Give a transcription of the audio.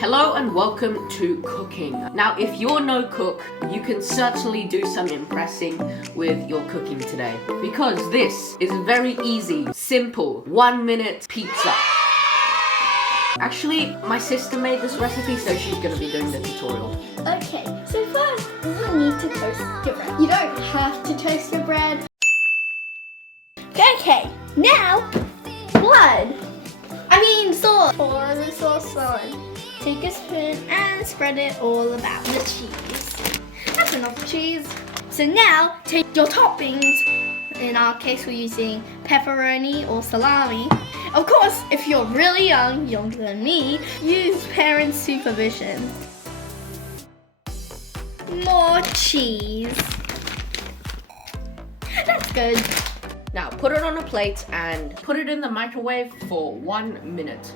Hello and welcome to cooking. Now, if you're no cook, you can certainly do some impressing with your cooking today, because this is a very easy, simple, 1-minute pizza. Actually, my sister made this recipe, so she's gonna be doing the tutorial. Okay, so first you need to toast your bread. You don't have to toast your bread. Okay, now sauce. Pour the sauce on. Take a spoon and spread it all about the cheese. That's enough cheese. So now take your toppings. In our case, we're using pepperoni or salami. Of course, if you're really young, younger than me, use parent supervision. More cheese. That's good. Now, put it on a plate and put it in the microwave for 1 minute.